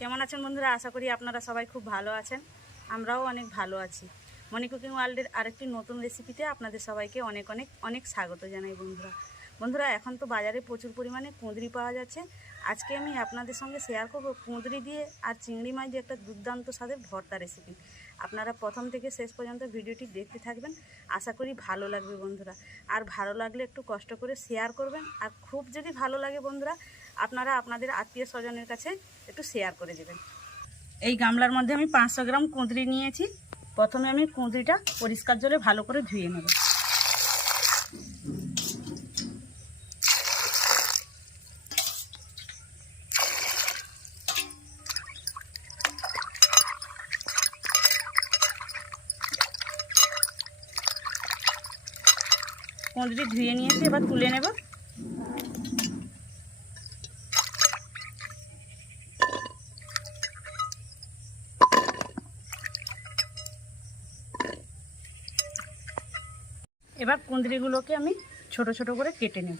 কেমন আছেন বন্ধুরা? আশা করি আপনারা সবাই খুব ভালো আছেন। আমরাও অনেক ভালো আছি। মনি কুকিং ওয়ার্ল্ডের আরেকটি নতুন রেসিপিতে আপনাদের সবাইকে অনেক অনেক অনেক স্বাগত জানাই বন্ধুরা। বন্ধুরা, এখন তো বাজারে প্রচুর পরিমাণে কুঁদরি পাওয়া যাচ্ছে। আজকে আমি আপনাদের সঙ্গে শেয়ার করব কুঁদরি দিয়ে আর চিংড়ি মাছ দিয়ে একটা দুর্দান্ত স্বাদের ভর্তা রেসিপি আপনারা প্রথম থেকে শেষ পর্যন্ত ভিডিওটি দেখতে থাকবেন। আশা করি ভালো লাগবে বন্ধুরা। আর ভালো লাগলে একটু কষ্ট করে শেয়ার করবেন। আর খুব যদি ভালো লাগে বন্ধুরা, আপনারা আপনাদের আত্মীয় স্বজনের কাছে একটু শেয়ার করে দেবেন। এই গামলার মধ্যে আমি পাঁচশো গ্রাম কুঁদরি নিয়েছি। প্রথমে আমি কুঁদরিটা পরিষ্কার জলে ভালো করে ধুয়ে নেব। কুঁদরি ধুয়ে নিয়েছি, এবার তুলে নেব। এবার কুঁদরিগুলোকে আমি ছোট ছোট করে কেটে নেব।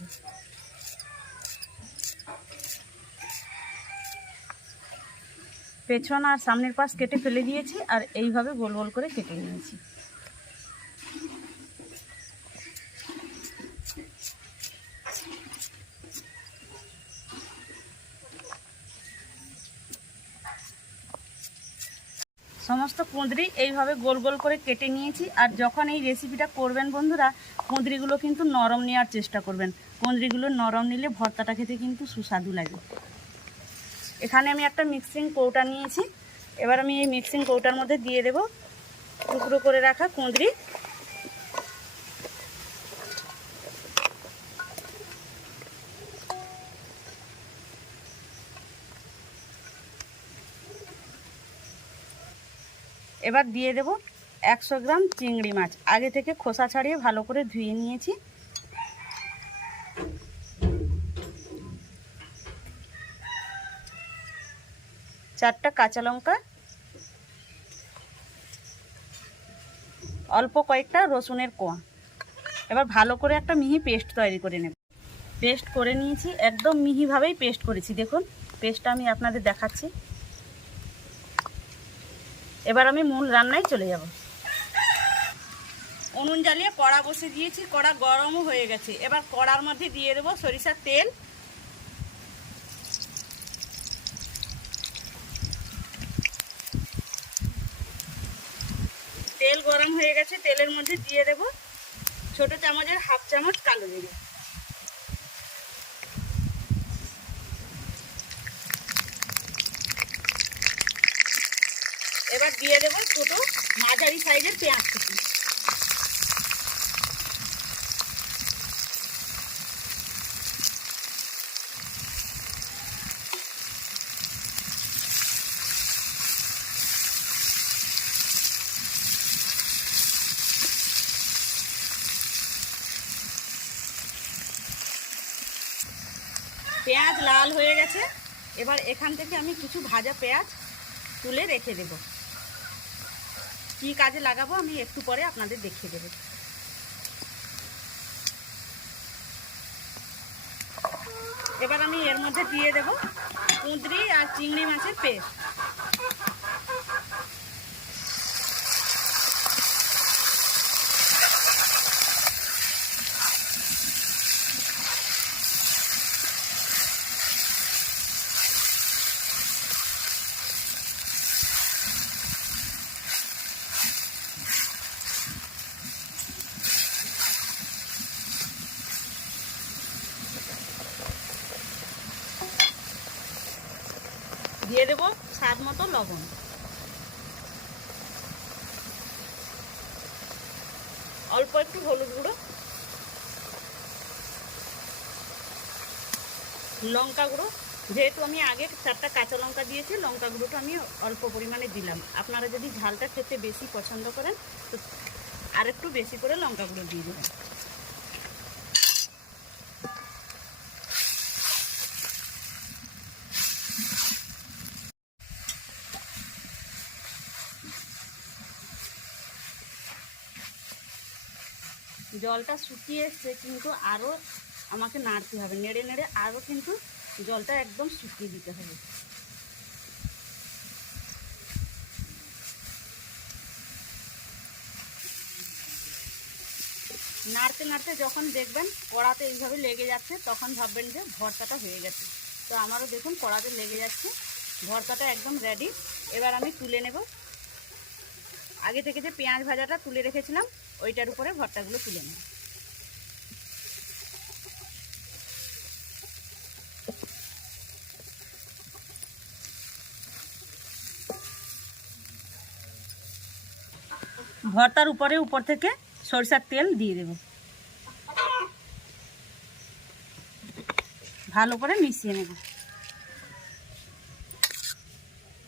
পেছন আর সামনের পাশ কেটে ফেলে দিয়েছি, আর এইভাবে গোল গোল করে কেটে নিয়েছি। সমস্ত কুঁদরি এইভাবে গোল গোল করে কেটে নিয়েছি। আর যখন এই রেসিপিটা করবেন বন্ধুরা, কুঁদরিগুলো কিন্তু নরম নেওয়ার চেষ্টা করবেন। কুঁদরিগুলো নরম নিলে ভর্তাটা খেতে কিন্তু সুস্বাদু লাগে। এখানে আমি একটা মিক্সিং কৌটা নিয়েছি। এবার আমি এই মিক্সিং কৌটার মধ্যে দিয়ে দেব টুকরো করে রাখা কুঁদরি। এবার দিয়ে দেব একশো গ্রাম চিংড়ি মাছ। আগে থেকে খোসা ছাড়িয়ে ভালো করে ধুয়ে নিয়েছি। চারটা কাঁচা লঙ্কা, অল্প কয়েকটা রসুনের কোয়া। এবার ভালো করে একটা মিহি পেস্ট তৈরি করে নেব। পেস্ট করে নিয়েছি, একদম মিহিভাবেই পেস্ট করেছি। দেখুন, পেস্টটা আমি আপনাদের দেখাচ্ছি। এবার আমি মূল রান্নায় চলে যাব। উনুন জ্বালিয়ে কড়া বসে দিয়েছি, কড়া গরমও হয়ে গেছে। এবার কড়ার মধ্যে দিয়ে দেবো সরিষার তেল। তেল গরম হয়ে গেছে, তেলের মধ্যে দিয়ে দেব ছোট চামচের হাফ চামচ কালো জিরে। এবার দিয়ে দেব দুটো মাঝারি সাইজের পেঁয়াজ কুচি। পেঁয়াজ লাল হয়ে গেছে। এবার এখান থেকে আমি কিছু ভাজা পেঁয়াজ তুলে রেখে দেব। কি কাজে লাগাবো আমি একটু পরে আপনাদের দেখিয়ে দেব। এবার আমি এর মধ্যে দিয়ে দেবো কুঁদরি আর চিংড়ি মাছের পেস্ট। দিয়ে দেবো স্বাদ মতো লবণ। অল্প একটু হলুদ গুঁড়ো। লঙ্কা গুঁড়ো। যেহেতু আমি আগে চারটা কাঁচা লঙ্কা দিয়েছি, লঙ্কা গুঁড়োটা আমি অল্প পরিমাণে দিলাম। আপনারা যদি ঝালটা খেতে বেশি পছন্দ করেন, তো আরেকটু বেশি করে লঙ্কা গুঁড়ো দিয়ে দেবেন। জলটা শুকিয়ে এসছে, কিন্তু আরও আমাকে নাড়তে হবে। নেড়ে নেড়ে আরও কিন্তু জলটা একদম শুকিয়ে দিতে হবে। নাড়তে নাড়তে যখন দেখবেন কড়াতে এইভাবে লেগে যাচ্ছে, তখন ভাববেন যে ভর্তাটা হয়ে গেছে। তো আমারও দেখুন কড়াতে লেগে যাচ্ছে, ভর্তাটা একদম রেডি এবার আমি তুলে নেব। আগে থেকে যে পেঁয়াজ ভাজাটা তুলে রেখেছিলাম, ওইটার উপরে ভর্তাগুলো তুলে নেব। ভর্তার উপরে, উপর থেকে সরিষার তেল দিয়ে দেব। ভালো করে মিশিয়ে নেব।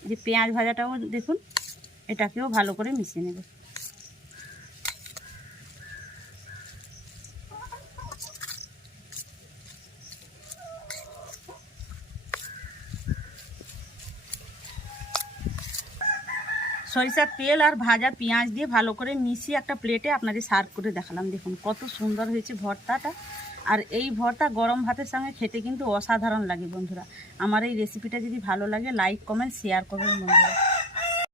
যে পেঁয়াজ ভাজাটাও দেখুন এটাকেও ভালো করে মিশিয়ে নেব। সরিষার তেল আর ভাজা পেঁয়াজ দিয়ে ভালো করে মিশিয়ে একটা প্লেটে আপনাদের সার্ভ করে দেখালাম। দেখুন কত সুন্দর হয়েছে ভর্তাটা। আর এই ভর্তা গরম ভাতের সঙ্গে খেতে কিন্তু অসাধারণ লাগে বন্ধুরা। আমার এই রেসিপিটা যদি ভালো লাগে লাইক কমেন্ট শেয়ার করবেন বন্ধুরা।